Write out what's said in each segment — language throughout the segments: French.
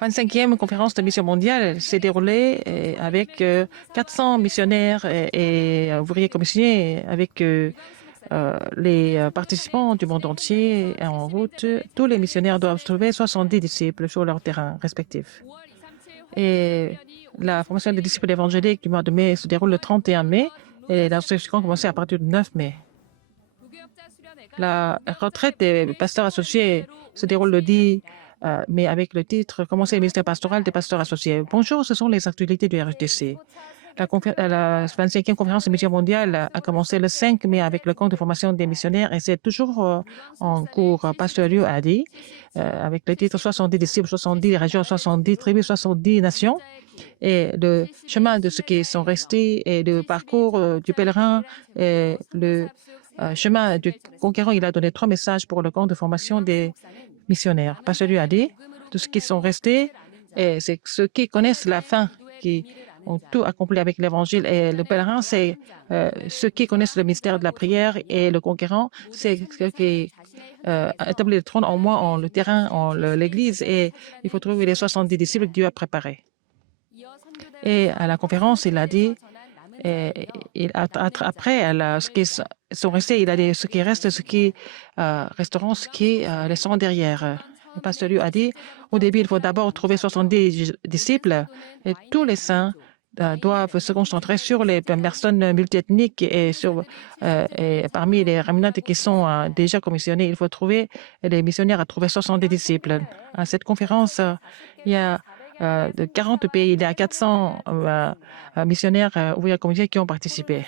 25e conférence de mission mondiale s'est déroulée avec 400 missionnaires et ouvriers commissionnés, avec les participants du monde entier en route. Tous les missionnaires doivent trouver 70 disciples sur leur terrain respectif. Et la formation des disciples évangéliques du mois de mai se déroule le 31 mai et l'instruction a commencé à partir du 9 mai. La retraite des pasteurs associés se déroule le 10 mai avec le titre « Commencer le ministère pastoral des pasteurs associés ». Bonjour, ce sont les actualités du RHDC. La 25e conférence de mission mondiale a commencé le 5 mai avec le camp de formation des missionnaires et c'est toujours en cours. Pasteur Liu a dit, avec le titre 70 disciples, 70 régions, 70 tribus, 70 nations. Et le chemin de ceux qui sont restés et le parcours du pèlerin et le chemin du conquérant, il a donné 3 messages pour le camp de formation des missionnaires. Pasteur Liu a dit, de ceux qui sont restés, et c'est ceux qui connaissent la fin, qui ont tout accompli avec l'Évangile. Et le pèlerin, c'est ceux qui connaissent le mystère de la prière. Et le conquérant, c'est ceux qui établissent le trône en moi, en le terrain, en l'Église. Et il faut trouver les 70 disciples que Dieu a préparés. Et à la conférence, il a dit, après, ceux qui sont restés, il a dit, ceux qui restent, ceux qui resteront, ceux qui laisseront derrière. Le pasteur Liu a dit, au début, il faut d'abord trouver 70 disciples et tous les saints doivent se concentrer sur les personnes multiethniques et parmi les remnantes qui sont déjà commissionnés, il faut trouver les missionnaires à trouver 70 disciples. À cette conférence, il y a de 40 pays, il y a 400 missionnaires ouvriers commissionnés qui ont participé.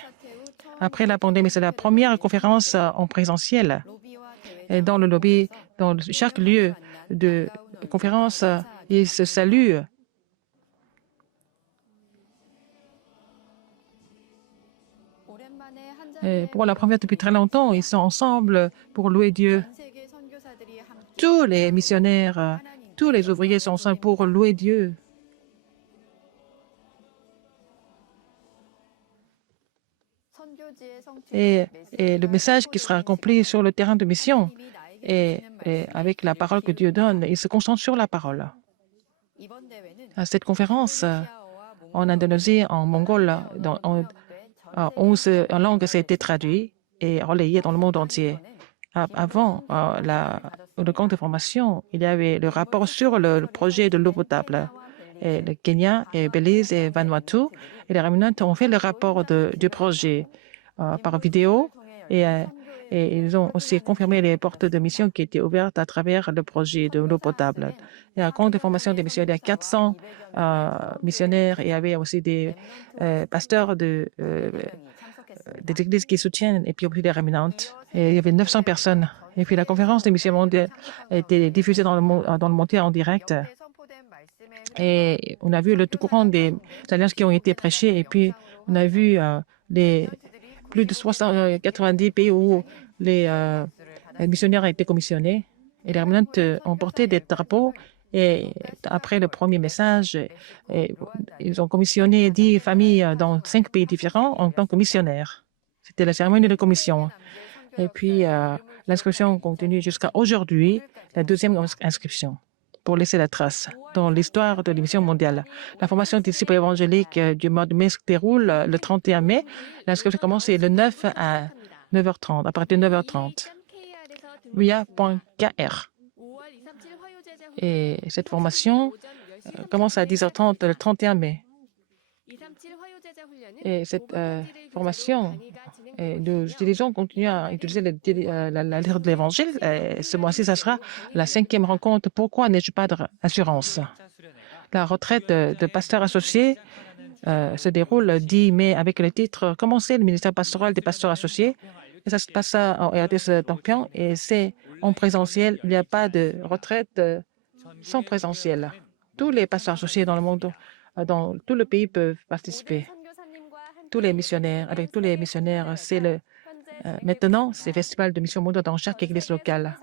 Après la pandémie, c'est la première conférence en présentiel. Et dans le lobby, dans chaque lieu de conférence, ils se saluent. Et pour la première depuis très longtemps, ils sont ensemble pour louer Dieu. Tous les missionnaires, tous les ouvriers sont ensemble pour louer Dieu. Et le message qui sera accompli sur le terrain de mission, et avec la parole que Dieu donne, il se concentre sur la parole. À cette conférence, en Indonésie, en mongol, en 11 langues, ça a été traduit et relayé dans le monde entier. Avant le camp de formation, il y avait le rapport sur le projet de l'eau potable. Et le Kenya, et Belize et Vanuatu, et les remnants ont fait le rapport du projet par vidéo et ils ont aussi confirmé les portes de mission qui étaient ouvertes à travers le projet de l'eau potable. Et à compte de formation des missionnaires, il y a 400 missionnaires et il y avait aussi des pasteurs des églises qui soutiennent et puis aussi des remnantes. Et il y avait 900 personnes. Et puis la conférence des missions mondiales a été diffusée dans le monde en direct. Et on a vu le tout courant des alliances qui ont été prêchées et puis on a vu les plus de 90 pays où les missionnaires ont été commissionnés et les remnants ont porté des drapeaux et après le premier message, ils ont commissionné 10 familles dans 5 pays différents en tant que missionnaires. C'était la cérémonie de commission. Et puis l'inscription continue jusqu'à aujourd'hui, la 2e inscription, pour laisser la trace dans l'histoire de l'émission mondiale. La formation des disciples évangéliques du mois de mai se déroule le 31 mai. L'inscription commence le 9 à 9h30, à partir de 9h30. via.kr. Et cette formation commence à 10h30 le 31 mai. Et cette formation, nous utilisons, continuons à utiliser la lettre de l'Évangile. Ce mois-ci, ça sera la 5e rencontre. Pourquoi n'ai-je pas d'assurance? La retraite de pasteurs associés se déroule le 10 mai avec le titre « Commencer le ministère pastoral des pasteurs associés ». Et ça se passe en RDC Tonkian et c'est en présentiel. Il n'y a pas de retraite sans présentiel. Tous les pasteurs associés dans le monde, dans tout le pays peuvent participer. Tous les missionnaires, avec tous les missionnaires, c'est maintenant, c'est festival de mission mondiale dans chaque église locale.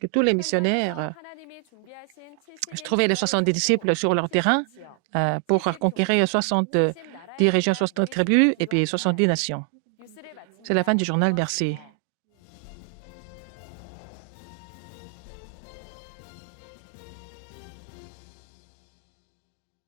Que tous les missionnaires trouvaient les 70 disciples sur leur terrain pour conquérir 70 régions, 60 tribus et puis 70 nations. C'est la fin du journal. Merci.